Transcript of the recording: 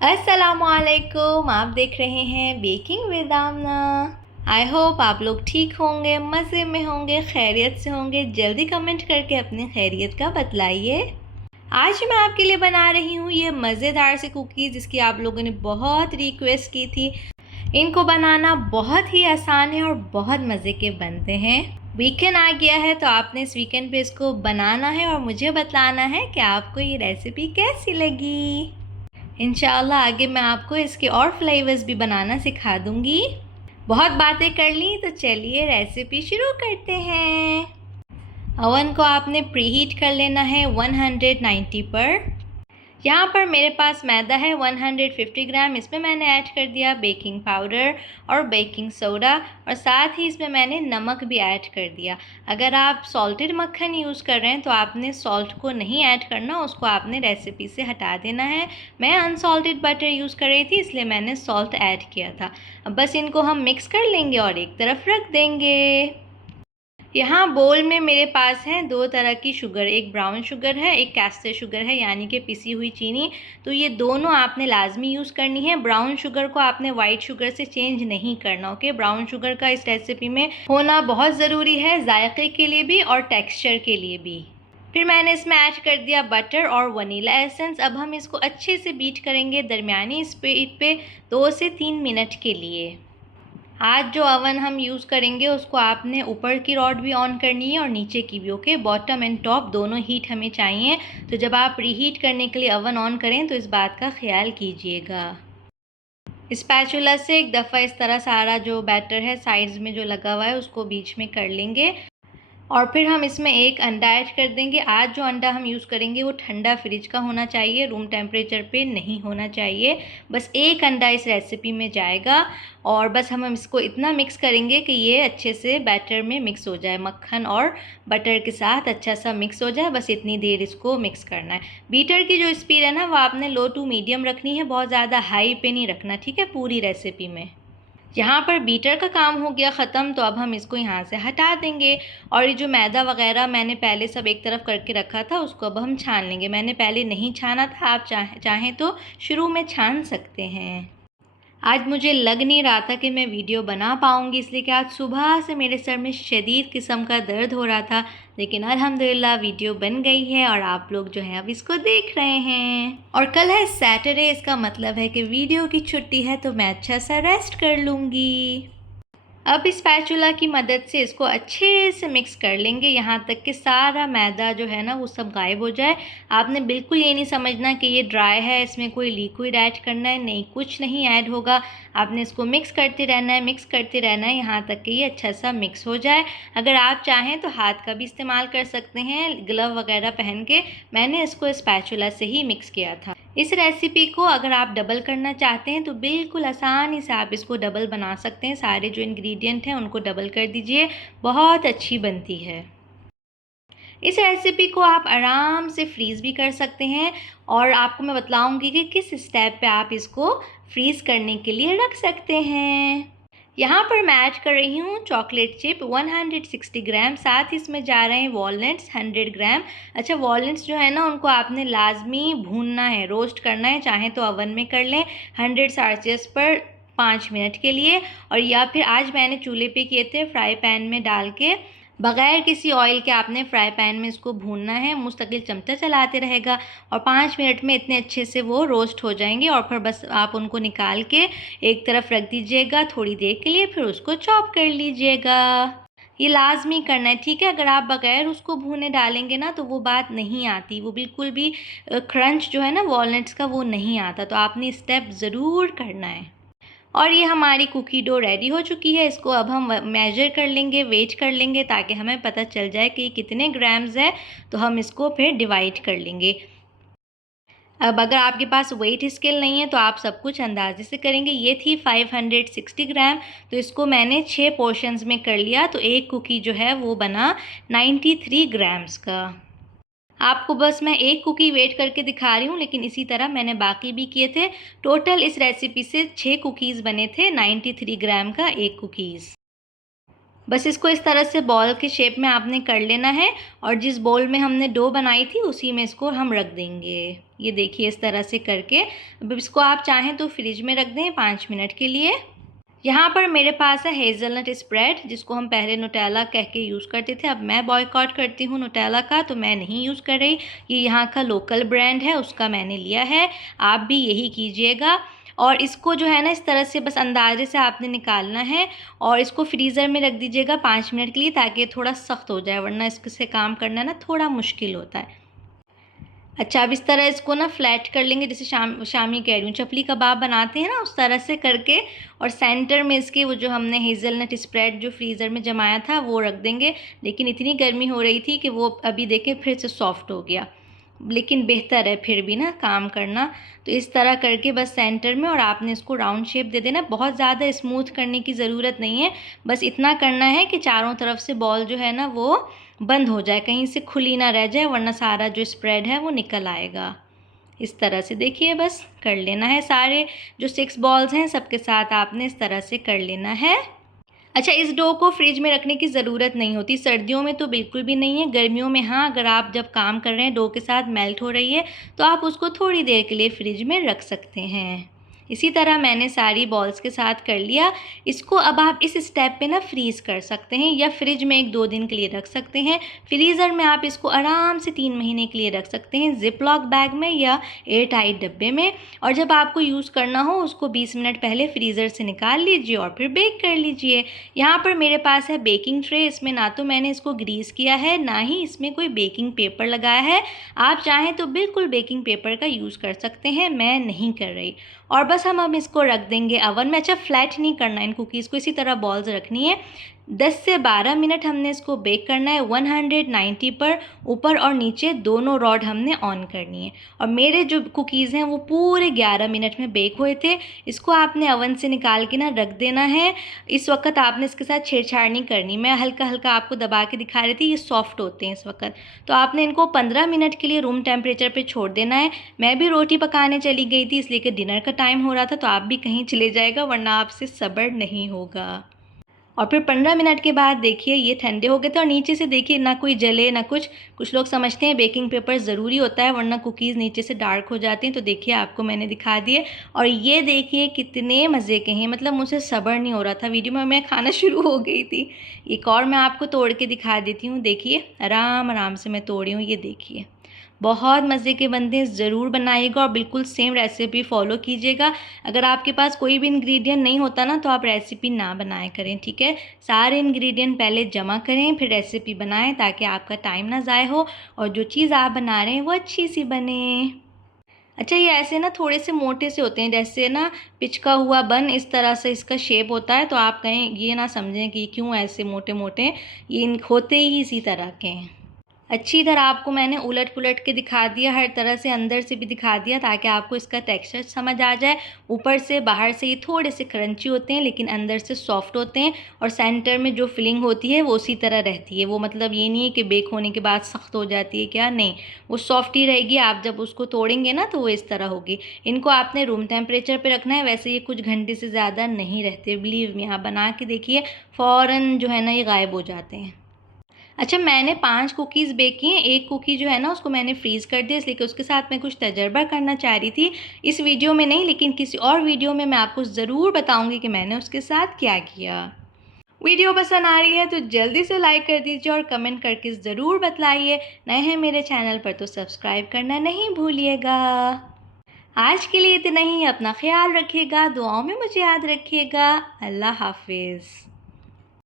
अस्सलामुअलैकुम। आप देख रहे हैं baking with Amna. I hope आप लोग ठीक होंगे, मज़े में होंगे, खैरियत से होंगे। जल्दी कमेंट करके अपनी खैरियत का बतलाइए। आज मैं आपके लिए बना रही हूँ ये मज़ेदार से कुकीज़, जिसकी आप लोगों ने बहुत रिक्वेस्ट की थी। इनको बनाना बहुत ही आसान है और बहुत मज़े के बनते हैं। वीकेंड आ गया है तो आपने इस वीकेंड पे इसको बनाना है और मुझे बताना है कि आपको ये रेसिपी कैसी लगी। इंशाल्लाह आगे मैं आपको इसके और फ्लेवर्स भी बनाना सिखा दूंगी। बहुत बातें कर ली तो चलिए रेसिपी शुरू करते हैं। ओवन को आपने प्रीहीट कर लेना है 190 पर। यहाँ पर मेरे पास मैदा है 150 ग्राम। इसमें मैंने ऐड कर दिया बेकिंग पाउडर और बेकिंग सोडा, और साथ ही इसमें मैंने नमक भी ऐड कर दिया। अगर आप सॉल्टेड मक्खन यूज़ कर रहे हैं तो आपने सॉल्ट को नहीं ऐड करना, उसको आपने रेसिपी से हटा देना है। मैं अनसॉल्टेड बटर यूज़ कर रही थी, इसलिए मैंने सॉल्ट ऐड किया था। अब बस इनको हम मिक्स कर लेंगे और एक तरफ रख देंगे। यहाँ बोल में मेरे पास हैं दो तरह की शुगर, एक ब्राउन शुगर है, एक कैस्टर शुगर है, यानी कि पिसी हुई चीनी। तो ये दोनों आपने लाजमी यूज़ करनी है। ब्राउन शुगर को आपने वाइट शुगर से चेंज नहीं करना। ओके, ब्राउन शुगर का इस रेसिपी में होना बहुत ज़रूरी है, जायके के लिए भी और टेक्सचर के लिए भी। फिर मैंने इसमें ऐड कर दिया बटर और वनीला एसेंस। अब हम इसको अच्छे से बीट करेंगे दरमियानी स्पीड पे 2 से 3 मिनट के लिए। आज जो अवन हम यूज़ करेंगे उसको आपने ऊपर की रॉड भी ऑन करनी है और नीचे की भी। ओके, बॉटम एंड टॉप दोनों हीट हमें चाहिए। तो जब आप रीहीट करने के लिए अवन ऑन करें तो इस बात का ख्याल कीजिएगा। स्पैचुला से एक दफ़ा इस तरह सारा जो बैटर है साइड्स में जो लगा हुआ है उसको बीच में कर लेंगे, और फिर हम इसमें एक अंडा ऐड कर देंगे। आज जो अंडा हम यूज़ करेंगे वो ठंडा फ्रिज का होना चाहिए, रूम टेम्परेचर पे नहीं होना चाहिए। बस एक अंडा इस रेसिपी में जाएगा, और बस हम इसको इतना मिक्स करेंगे कि ये अच्छे से बैटर में मिक्स हो जाए, मक्खन और बटर के साथ अच्छा सा मिक्स हो जाए। बस इतनी देर इसको मिक्स करना है। बीटर की जो स्पीड है ना वो आपने लो टू मीडियम रखनी है, बहुत ज़्यादा हाई पे नहीं रखना, ठीक है, पूरी रेसिपी में। यहाँ पर बीटर का काम हो गया ख़त्म, तो अब हम इसको यहाँ से हटा देंगे। और ये जो मैदा वगैरह मैंने पहले सब एक तरफ करके रखा था उसको अब हम छान लेंगे। मैंने पहले नहीं छाना था, आप चाहें तो शुरू में छान सकते हैं। आज मुझे लग नहीं रहा था कि मैं वीडियो बना पाऊँगी, इसलिए कि आज सुबह से मेरे सर में शदीद किस्म का दर्द हो रहा था। लेकिन अल्हम्दुलिल्लाह वीडियो बन गई है और आप लोग जो है अब इसको देख रहे हैं। और कल है सैटरडे, इसका मतलब है कि वीडियो की छुट्टी है, तो मैं अच्छा सा रेस्ट कर लूँगी। अब स्पैचुला की मदद से इसको अच्छे से मिक्स कर लेंगे, यहाँ तक कि सारा मैदा जो है ना वो सब गायब हो जाए। आपने बिल्कुल ये नहीं समझना कि ये ड्राई है, इसमें कोई लिक्विड ऐड करना है, नहीं, कुछ नहीं ऐड होगा। आपने इसको मिक्स करते रहना है, मिक्स करते रहना है, यहाँ तक कि ये अच्छा सा मिक्स हो जाए। अगर आप चाहें तो हाथ का भी इस्तेमाल कर सकते हैं, ग्लव वगैरह पहन के। मैंने इसको स्पैचुला से ही मिक्स किया था। इस रेसिपी को अगर आप डबल करना चाहते हैं तो बिल्कुल आसानी से आप इसको डबल बना सकते हैं। सारे जो इंग्रेडिएंट हैं उनको डबल कर दीजिए, बहुत अच्छी बनती है। इस रेसिपी को आप आराम से फ्रीज़ भी कर सकते हैं, और आपको मैं बतलाऊंगी कि किस स्टेप पे आप इसको फ्रीज़ करने के लिए रख सकते हैं। यहाँ पर मैं ऐड कर रही हूँ चॉकलेट चिप 160 ग्राम, साथ ही इसमें जा रहे हैं वॉलनट्स 100 ग्राम। अच्छा, वॉलनट्स जो है ना उनको आपने लाजमी भूनना है, रोस्ट करना है, चाहे तो ओवन में कर लें 100 सेल्सियस पर 5 मिनट के लिए, और या फिर आज मैंने चूल्हे पे किए थे फ्राई पैन में डाल के। बग़ैर किसी ऑयल के आपने फ्राई पैन में इसको भूनना है, मुस्तकिल चमचा चलाते रहेगा, और 5 मिनट में इतने अच्छे से वो रोस्ट हो जाएंगे। और फिर बस आप उनको निकाल के एक तरफ रख दीजिएगा थोड़ी देर के लिए, फिर उसको चॉप कर लीजिएगा। ये लाजमी करना है, ठीक है। अगर आप बग़ैर उसको भूने डालेंगे ना तो वो बात नहीं आती, वो बिल्कुल भी क्रंच जो है ना वॉलनट्स का वो नहीं आता, तो आपने स्टेप ज़रूर करना है। और ये हमारी कुकी डो रेडी हो चुकी है। इसको अब हम मेजर कर लेंगे, वेट कर लेंगे, ताकि हमें पता चल जाए कि कितने ग्राम्स है, तो हम इसको फिर डिवाइड कर लेंगे। अब अगर आपके पास वेट स्केल नहीं है तो आप सब कुछ अंदाजे से करेंगे। ये थी 560 ग्राम, तो इसको मैंने 6 पोर्शंस में कर लिया, तो एक कुकी जो है वो बना 93 ग्राम्स का। आपको बस मैं एक कुकी वेट करके दिखा रही हूँ, लेकिन इसी तरह मैंने बाकी भी किए थे। टोटल इस रेसिपी से 6 कुकीज़ बने थे, 93 ग्राम का एक कुकीज़। बस इसको इस तरह से बॉल के शेप में आपने कर लेना है और जिस बोल में हमने डो बनाई थी उसी में इसको हम रख देंगे। ये देखिए इस तरह से करके। अब इसको आप चाहें तो फ्रिज में रख दें 5 मिनट के लिए। यहाँ पर मेरे पास है हेज़लनट स्प्रेड, जिसको हम पहले नुटेला कह के यूज़ करते थे। अब मैं बॉयकॉट करती हूँ नुटेला का, तो मैं नहीं यूज़ कर रही। ये यहाँ का लोकल ब्रांड है, उसका मैंने लिया है। आप भी यही कीजिएगा। और इसको जो है ना इस तरह से बस अंदाजे से आपने निकालना है और इसको फ्रीज़र में रख दीजिएगा 5 मिनट के लिए, ताकि थोड़ा सख्त हो जाए, वरना इससे काम करना ना थोड़ा मुश्किल होता है। अच्छा, अब इस तरह इसको ना फ्लैट कर लेंगे, जैसे शामी कह रही हूँ, चपली कबाब बनाते हैं ना उस तरह से करके। और सेंटर में इसके वो जो हमने हेज़लनट स्प्रेड जो फ्रीज़र में जमाया था वो रख देंगे। लेकिन इतनी गर्मी हो रही थी कि वो अभी देखें फिर से सॉफ्ट हो गया, लेकिन बेहतर है फिर भी ना काम करना। तो इस तरह करके बस सेंटर में, और आपने इसको राउंड शेप दे देना। बहुत ज़्यादा स्मूथ करने की ज़रूरत नहीं है, बस इतना करना है कि चारों तरफ से बॉल जो है ना वो बंद हो जाए, कहीं से खुली ना रह जाए, वरना सारा जो स्प्रेड है वो निकल आएगा। इस तरह से देखिए बस कर लेना है। सारे जो 6 बॉल्स हैं सबके साथ आपने इस तरह से कर लेना है। अच्छा, इस डो को फ्रिज में रखने की ज़रूरत नहीं होती, सर्दियों में तो बिल्कुल भी नहीं है। गर्मियों में हाँ, अगर आप जब काम कर रहे हैं डो के साथ मेल्ट हो रही है तो आप उसको थोड़ी देर के लिए फ्रिज में रख सकते हैं। इसी तरह मैंने सारी बॉल्स के साथ कर लिया। इसको अब आप इस स्टेप पे ना फ्रीज़ कर सकते हैं या फ्रिज में 1-2 दिन के लिए रख सकते हैं। फ्रीज़र में आप इसको आराम से 3 महीने के लिए रख सकते हैं, ज़िप लॉक बैग में या एयर टाइट डब्बे में। और जब आपको यूज़ करना हो उसको 20 मिनट पहले फ्रीज़र से निकाल लीजिए और फिर बेक कर लीजिए। यहाँ पर मेरे पास है बेकिंग ट्रे, इसमें ना तो मैंने इसको ग्रीस किया है, ना ही इसमें कोई बेकिंग पेपर लगाया है। आप चाहें तो बिल्कुल बेकिंग पेपर का यूज़ कर सकते हैं, मैं नहीं कर रही। और बस हम अब इसको रख देंगे ओवन में। अच्छा, फ्लैट नहीं करना इन कुकीज़ को, इसी तरह बॉल्स रखनी है। 10 से 12 मिनट हमने इसको बेक करना है 190 पर। ऊपर और नीचे दोनों रॉड हमने ऑन करनी है। और मेरे जो कुकीज़ हैं वो पूरे 11 मिनट में बेक हुए थे। इसको आपने ओवन से निकाल के ना रख देना है। इस वक्त आपने इसके साथ छेड़छाड़ नहीं करनी, मैं हल्का हल्का आपको दबा के दिखा रही थी, ये सॉफ्ट होते हैं इस वक्त। तो आपने इनको 15 मिनट के लिए रूम टेम्परेचर पे छोड़ देना है। मैं भी रोटी पकाने चली गई थी, इसलिए कि डिनर का टाइम हो रहा था, तो आप भी कहीं चले जाएगा, वरना आपसे सब्र नहीं होगा। और फिर 15 मिनट के बाद देखिए ये ठंडे हो गए थे और नीचे से देखिए ना कोई जले ना कुछ। कुछ लोग समझते हैं बेकिंग पेपर ज़रूरी होता है, वरना कुकीज़ नीचे से डार्क हो जाती हैं। तो देखिए आपको मैंने दिखा दिए, और ये देखिए कितने मज़े के हैं, मतलब मुझे सब्र नहीं हो रहा था, वीडियो में मैं खाना शुरू हो गई थी। एक और मैं आपको तोड़ के दिखा देती हूँ, देखिए आराम आराम से मैं तोड़ी हूँ, ये देखिए। बहुत मज़े के बनते हैं, ज़रूर बनाइएगा और बिल्कुल सेम रेसिपी फॉलो कीजिएगा। अगर आपके पास कोई भी इंग्रेडिएंट नहीं होता ना तो आप रेसिपी ना बनाया करें, ठीक है। सारे इंग्रेडिएंट पहले जमा करें फिर रेसिपी बनाएं, ताकि आपका टाइम ना ज़ाय हो और जो चीज़ आप बना रहे हैं वो अच्छी सी बने। अच्छा, ये ऐसे ना थोड़े से मोटे से होते हैं, जैसे ना पिचका हुआ बन, इस तरह से इसका शेप होता है। तो आप कहें ये ना समझें कि क्यों ऐसे मोटे मोटे, ये होते ही इसी तरह के हैं। अच्छी तरह आपको मैंने उलट पुलट के दिखा दिया, हर तरह से अंदर से भी दिखा दिया, ताकि आपको इसका टेक्सचर समझ आ जाए। ऊपर से बाहर से ये थोड़े से क्रंची होते हैं, लेकिन अंदर से सॉफ्ट होते हैं। और सेंटर में जो फिलिंग होती है वो उसी तरह रहती है, वो मतलब ये नहीं है कि बेक होने के बाद सख्त हो जाती है, क्या नहीं, वो सॉफ्ट ही रहेगी। आप जब उसको तोड़ेंगे ना तो वो इस तरह होगी। इनको आपने रूम टेम्परेचर पर रखना है, वैसे ये कुछ घंटे से ज़्यादा नहीं रहते, बिलीव मी। आप बना के देखिए, फ़ौरन जो है ना ये गायब हो जाते हैं। अच्छा, मैंने 5 कुकीज़ बेक की हैं। एक कुकी जो है ना उसको मैंने फ्रीज़ कर दिया, इसलिए कि उसके साथ मैं कुछ तजर्बा करना चाह रही थी। इस वीडियो में नहीं, लेकिन किसी और वीडियो में मैं आपको ज़रूर बताऊंगी कि मैंने उसके साथ क्या किया। वीडियो पसंद आ रही है तो जल्दी से लाइक कर दीजिए और कमेंट करके ज़रूर बतलाइए। नए हैं मेरे चैनल पर तो सब्सक्राइब करना नहीं भूलिएगा। आज के लिए इतना ही, अपना ख्याल रखिएगा, दुआओं में मुझे याद रखिएगा। अल्लाह हाफिज़।